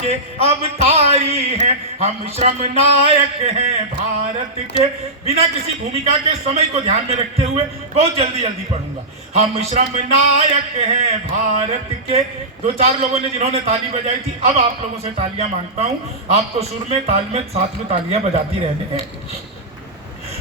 के अवतारी हैं, हम श्रम नायक हैं भारत के। बिना किसी भूमिका के समय को ध्यान में रखते हुए बहुत जल्दी पढ़ूंगा। हम श्रम नायक हैं भारत के। दो चार लोगों ने जिन्होंने ताली बजाई थी, अब आप लोगों से तालियां मांगता हूं, आपको सुर में ताल में साथ में तालियां बजाती रहने हैं।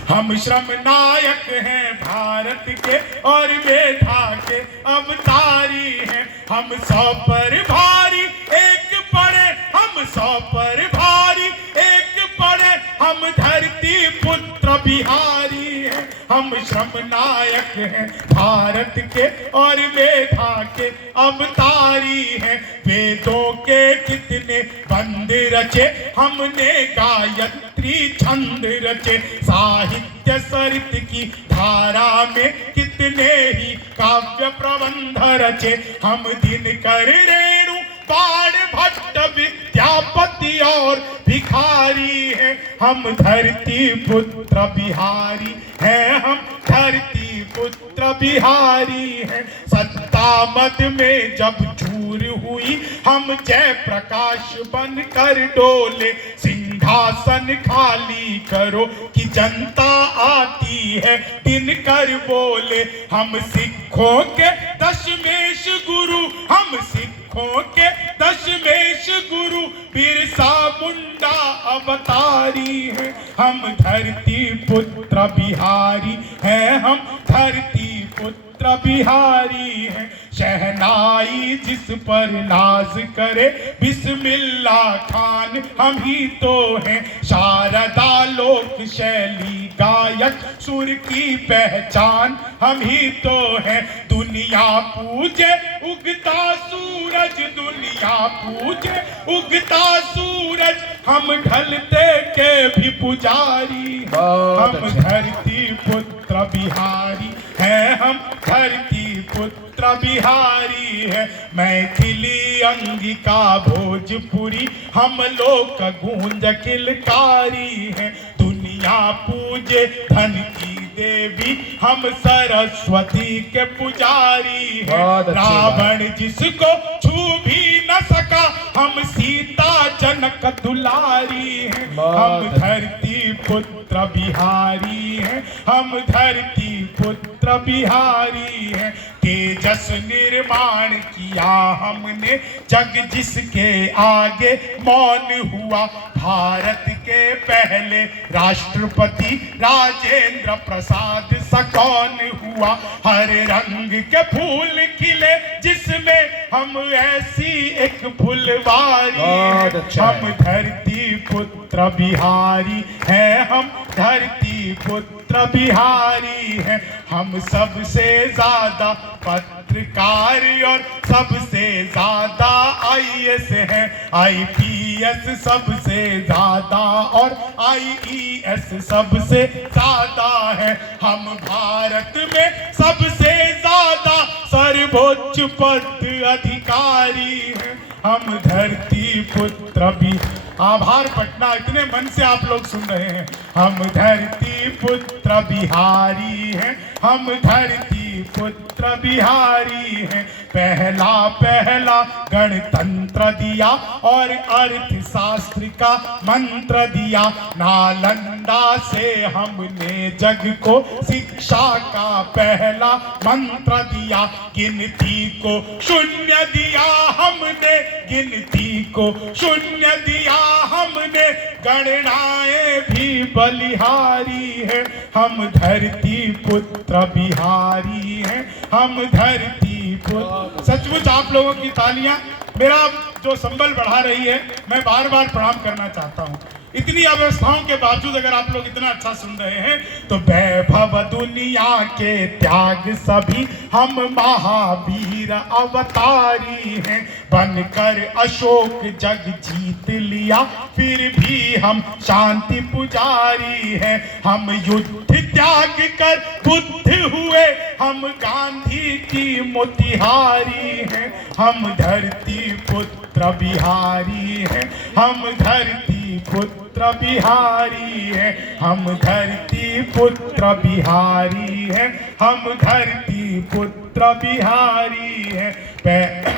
हम श्रम नायक हैं भारत के और मेधा के अवतारी हैं, हम 100 पर भारी एक पड़े, हम 100 पर भारी एक पड़े, हम धरती पुत्र बिहारी हैं। हम श्रम नायक हैं भारत के और मेधा के अवतारी हैं। वेदों के कितने बंद रचे, हमने गायत्री छंद रचे, साहित्य सरित की धारा में कितने ही काव्य प्रबंध रचे। हम दिनकर रेणु बाण भट्ट विद्यापति और भिखारी हैं, हम धरती पुत्र बिहारी हैं, हम धरती पुत्र बिहारी हैं। सत्ता मद में जब चूर हुई, हम जय प्रकाश बन कर डोले, सिंहासन खाली करो कि जनता आती है दिनकर बोले। हम सिखों के दशमेश गुरु, हम सिखों के दशमेश गुरु, बिरसा मुंडा अवतारी हैं, हम धरती पुत्र बिहारी हैं, हम धरती पुत्र बिहारी हैं। शहनाई जिस पर नाज करे, बिस्मिल्ला खान हम ही तो हैं। शारदा लोक शैली गायक, सुर की पहचान हम ही तो हैं। दुनिया पूजे उगता सूरज, दुनिया पूजे उगता सूरज, हम ढलते के भी पुजारी, हम धरती पुत्र बिहारी हैं, हम धरती पुत्र बिहारी है। मैथिली अंगिका भोजपुरी, हम लोग का गूंज किलकारी है। दुनिया पूजे धन की देवी, हम सरस्वती के पुजारी हैं। रावण जिसको छू भी न सका, हम सीता जनक दुलारी हैं, हम धरती पुत्र बिहारी हैं, हम धरती पुत्र बिहारी हैं। तेजस निर्माण किया हमने, जग जिसके आगे मौन हुआ। भारत के पहले राष्ट्रपति राजेंद्र प्रसाद सा कौन हुआ। हर रंग के फूल खिले जिसमें, हम ऐसी एक फुलवारी हैं, हम धरती पुत्र बिहारी हैं, हम धरती पुत्र बिहारी हैं। हम सबसे ज्यादा पत्रकार और सबसे ज्यादा IAS हैं, IPS सबसे ज्यादा और IES सबसे ज्यादा है। हम भारत में सबसे ज्यादा सर्वोच्च पद अधिकारी हैं, हम धरती पुत्र भी। आभार पटना, इतने मन से आप लोग सुन रहे हैं। हम धरती पुत्र बिहारी हैं, हम धरती पुत्र बिहारी हैं। पहला पहला गणतंत्र दिया और अर्थशास्त्र का मंत्र दिया। नालंदा से हमने जग को शिक्षा का पहला मंत्र दिया। गिनती को शून्य दिया हमने, गिनती को शून्य दिया हमने। गणनाएं भी बलिहारी है, हम धरती पुत्र बिहारी हैं, हम धरती पुत्र। सचमुच आप लोगों की तालियां मेरा जो संबल बढ़ा रही है। मैं बार बार प्रणाम करना चाहता हूं। इतनी अवस्थाओं के बावजूद अगर आप लोग इतना अच्छा सुन रहे हैं, तो वैभव दुनिया के त्याग सभी, हम महावीर अवतारी हैं। बनकर अशोक जग जीत लिया, फिर भी हम शांति पुजारी हैं। हम युद्ध त्याग कर बुद्ध हुए, हम गांधी की मोतिहारी हैं, हम धरती पुत्र बिहारी हैं, हम धरती पुत्र बिहारी हैं, हम धरती पुत्र बिहारी हैं, हम धरती पुत्र बिहारी हैं।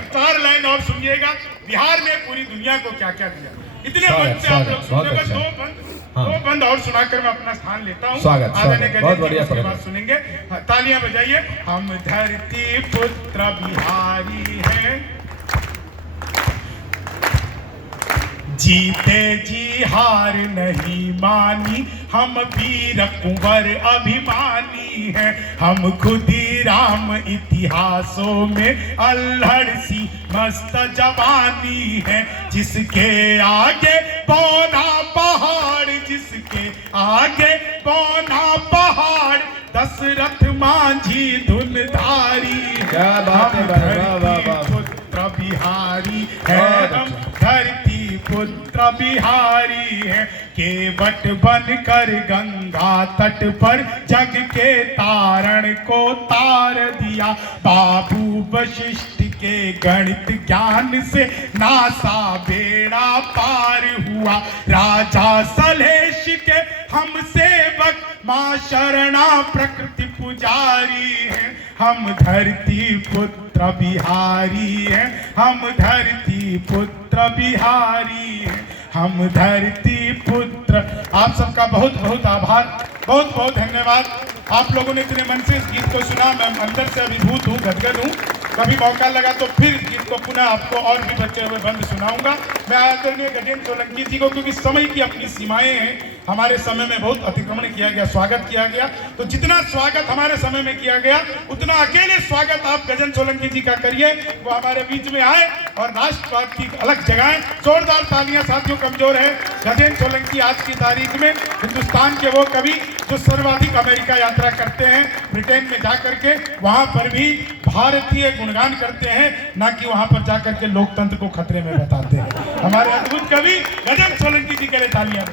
4 लाइन और सुनिएगा। बिहार ने पूरी दुनिया को क्या क्या दिया। इतने बंद से आप लोग सुनने, बस दो बंद और सुनाकर मैं अपना स्थान लेता हूँ। बहुत बढ़िया, उसके बाद सुनेंगे। तालियां बजाइए। हम धरती पुत्र बिहारी हैं, जीते जी हार नहीं मानी, हम वीर कुंवर अभिमानी हैं। हम खुदीराम इतिहासों में अल्हड़ सी मस्त जवानी है। जिसके आगे पौना पहाड़, जिसके आगे पौना पहाड़, दशरथ मांझी धुनधारी। क्या बात है, पुत्र बिहारी है, हम धरती पुत्र बिहारी है। केवट बनकर गंगा तट पर जग के तारण को तार दिया। बाबू वशिष्ठ के गणित ज्ञान से नासा बेड़ा पार हुआ। राजा सलेश के हम सेवक, माँ शरणा प्रकृति पुजारी हैं। हम धरती पुत्र बिहारी हैं, हम धरती पुत्र बिहारी हैं, हम धरती पुत्र। आप सबका बहुत बहुत आभार, बहुत बहुत धन्यवाद। आप लोगों ने इतने मन से इस गीत को सुना, मैं अंदर से अभिभूत हूँ, गदगद हूँ। कभी मौका लगा तो फिर इस गीत को पुनः आपको और भी बचे हुए बंद सुनाऊंगा। मैं आदरणीय गजेंद्र सोलंकी जी को, क्योंकि समय की अपनी सीमाएं हैं, हमारे समय में बहुत अतिक्रमण किया गया, स्वागत किया गया, तो जितना स्वागत हमारे समय में किया गया उतना अकेले स्वागत आप गजेंद्र सोलंकी जी का करिए। वो हमारे बीच में आए और राष्ट्रवाद की अलग जगह। जोरदार तालियां साथियों, कमजोर है गजेंद्र सोलंकी आज की तारीख में हिंदुस्तान के वो कवि जो सर्वाधिक अमेरिका यात्रा करते हैं, ब्रिटेन में जाकर के वहां पर भी भारतीय गुणगान करते हैं, ना कि वहां पर जाकर के लोकतंत्र को खतरे में बताते हैं। हमारे अद्भुत कवि गजेंद्र सोलंकी जी के लिए तालियां।